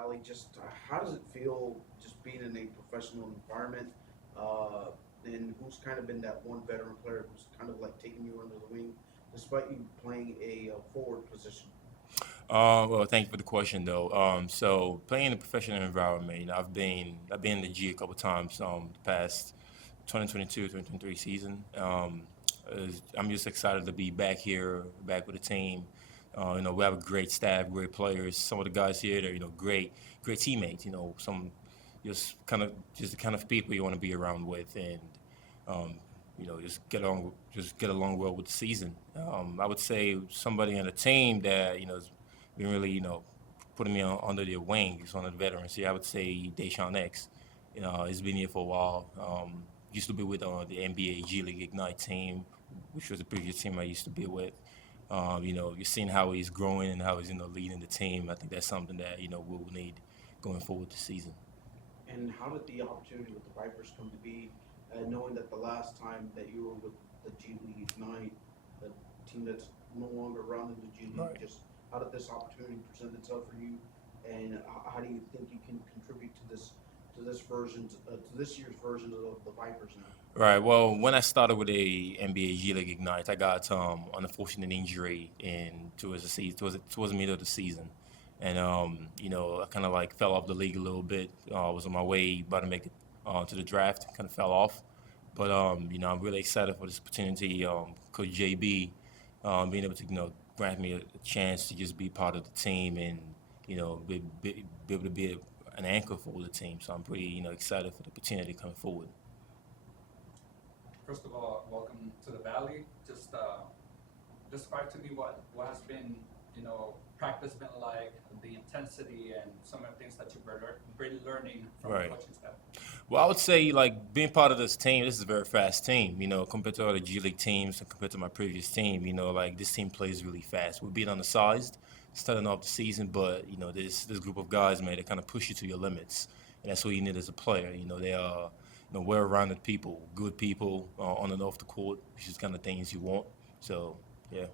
Valley. Just how does it feel just being in a professional environment? And who's kind of been that one veteran player who's kind of like taking you under the wing, despite you playing a forward position? Well, thank you for the question, though. So playing in a professional environment, I've been in the G a couple times. The past 2022, 2023 season. I'm just excited to be back here, back with the team. We have a great staff, great players. Some of the guys here, they're great teammates. Some just the kind of people you want to be around with, and um, just get along well with the season. I would say somebody on the team that has been really putting me under their wing is one of the veterans here. I would say Deshaun X. He's been here for a while. Used to be with the NBA G League Ignite team, which was the previous team I used to be with. You're seeing how he's growing and how he's leading the team. I think that's something that we'll need going forward this season. And how did the opportunity with the Vipers come to be, knowing that the last time that you were with the G League Ignite, a team that's no longer around in the G League, Right. just how did this opportunity present itself for you, and how do you think you can contribute to this version to this year's version of the Vipers now? Right. Well, when I started with a NBA G League Ignite, I got an unfortunate injury in towards the season, towards the middle of the season, and I kind of like fell off the league a little bit. I was on my way about to make it to the draft, kind of fell off, but I'm really excited for this opportunity. Coach JB being able to grant me a chance to just be part of the team and be able to be an anchor for the team. So I'm pretty excited for the opportunity coming forward. First of all, welcome to the Valley. Just describe to me what has been, practice been like, the intensity, and some of the things that you've been learning from Right. the coaching staff. Well, I would say like being part of this team. This is a very fast team. Compared to other G League teams and compared to my previous team. Like this team plays really fast. We're being undersized, starting off the season, but this group of guys, man, they kind of push you to your limits, and that's what you need as a player. They are well-rounded people, good people on and off the court, which is kind of things you want. So yeah.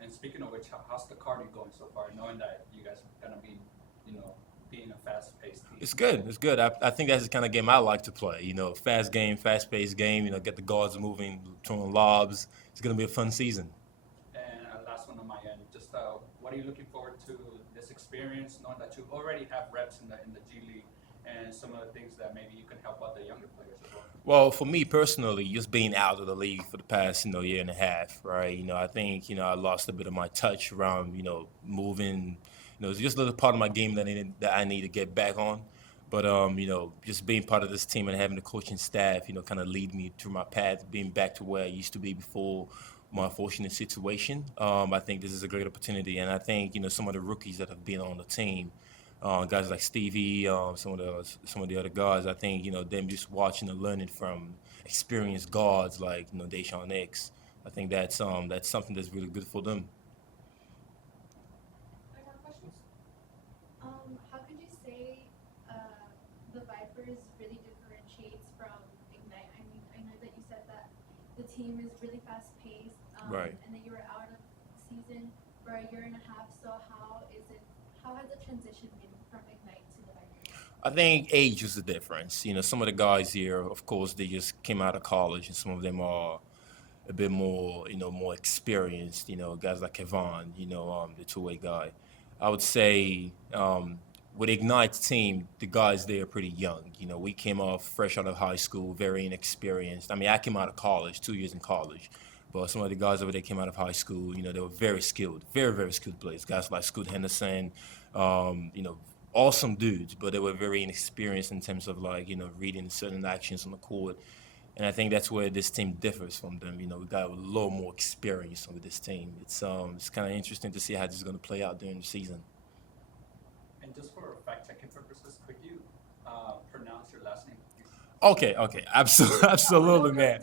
And speaking of which, how's the cardio going so far? Knowing that you guys are gonna be, being a fast-paced team. It's good. It's good. I think that's the kind of game I like to play. Fast game, fast-paced game. Get the guards moving, throwing lobs. It's gonna be a fun season. And last one on my end, just what are you looking forward to this experience, knowing that you already have reps in the G League, and some of the things that maybe you can help out the younger players as well. Well, for me personally, just being out of the league for the past year and a half, right? I think I lost a bit of my touch around moving. It's just a little part of my game that I need to get back on. But just being part of this team and having the coaching staff, kind of lead me through my path, being back to where I used to be before my unfortunate situation. I think this is a great opportunity, and I think some of the rookies that have been on the team, guys like Stevie, some of the other guys. I think them just watching and learning from experienced guards like Deshaun X. I think that's something that's really good for them. I have questions. How could you say the Vipers really differentiates from Ignite? I mean, I know that you said that the team is really fast paced, Right. and that you were out of season for a year and a half. So how has the transition been from Ignite to the Vipers? I think age is the difference. Some of the guys here, of course, they just came out of college, and some of them are a bit more, more experienced. Guys like Kevon, the two-way guy. I would say with Ignite's team, the guys there are pretty young. We came off fresh out of high school, very inexperienced. I mean, I came out of college, 2 years in college. But some of the guys over there came out of high school, they were very skilled, very, very skilled players. Guys like Scoot Henderson, awesome dudes, but they were very inexperienced in terms of reading certain actions on the court. And I think that's where this team differs from them. We got a little more experience with this team. It's kind of interesting to see how this is going to play out during the season. And just for fact-checking purposes, could you pronounce your last name, please? Okay, absolutely, absolutely, man.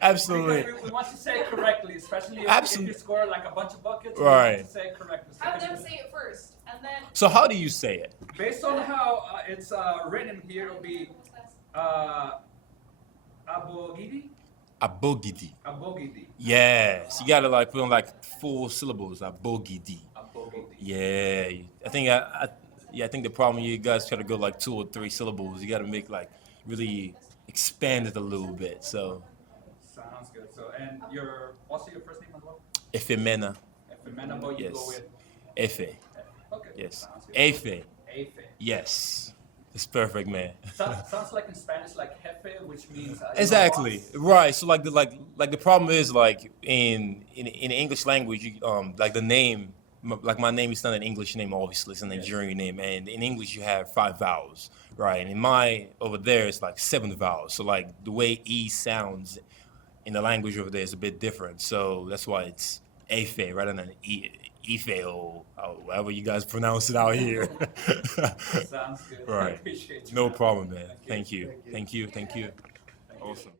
Absolutely. Because we want to say it correctly, especially if Absolutely. you score like a bunch of buckets. We Right. want to say it correctly. So Have could them you- say it first, and then So how do you say it? Based on how it's written here, it'll be Abogidi. Abogidi. Abogidi. Yes, you gotta put on 4 syllables. Abogidi. Abogidi. Yeah, I I think the problem you guys try to go like 2 or 3 syllables. You got to make like really expand it a little bit. So Sounds good. So, and your also your first name as well? Efemena, If amenable, you go yes. with Efe, okay. yes. Sounds good. Efe, Efe. yes. It's perfect, man. Sounds like in Spanish like jefe, which means Exactly. boss. Right. So like the problem is like in the English language, like the name, like my name is not an English name, obviously it's a Nigerian name, and in English you have 5 vowels, right? And in my over there it's like 7 vowels. So like the way E sounds in the language over there is a bit different. So that's why it's Efe rather than Ife or whatever you guys pronounce it out here. Sounds good. I Right. appreciate you. No man. problem, man. Thank you. Thank you. Thank you. Thank you. Thank you. Awesome.